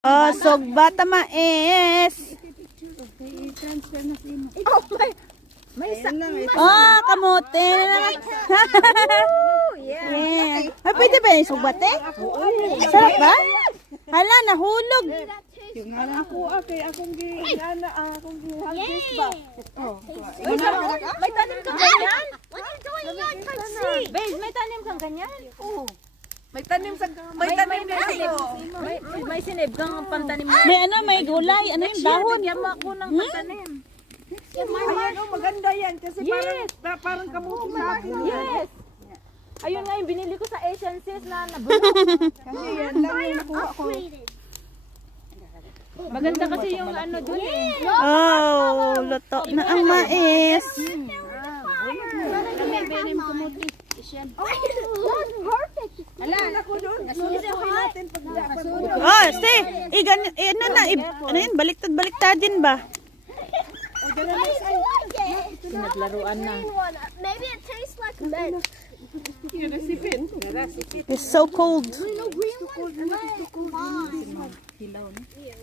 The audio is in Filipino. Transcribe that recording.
Oh, sugba mais. Oh, may Oh, kamote. Yeah. Ay, pwede ba yung sugbate? Sarap ba? Hala, nahulog. Yung nga ako, akong gihagis ba? May tanim kang ganyan? What are you doing? You can't see. Babe, may tanim kang ganyan? Oo. May tanim din ako. May sinib kang pantanim mo. May ano, may gulay. Ano yung dahon? Bigyan mo ako ng pantanim. Ayan, maganda yan kasi parang kamuti sa akin. Yes. Ayun nga yung binili ko sa Asian Sis na nabulok. Kasi yan lang yung nakuha ko. Maganda kasi yung ano dun eh. Oh, luto na ang mais. Ako doon. Susuhin natin pag Oh, see. Ano na, ano yun, baliktad-baliktadin ba? Naglaruan na. Maybe it tastes like lead. It's so cold. No green one? Lead.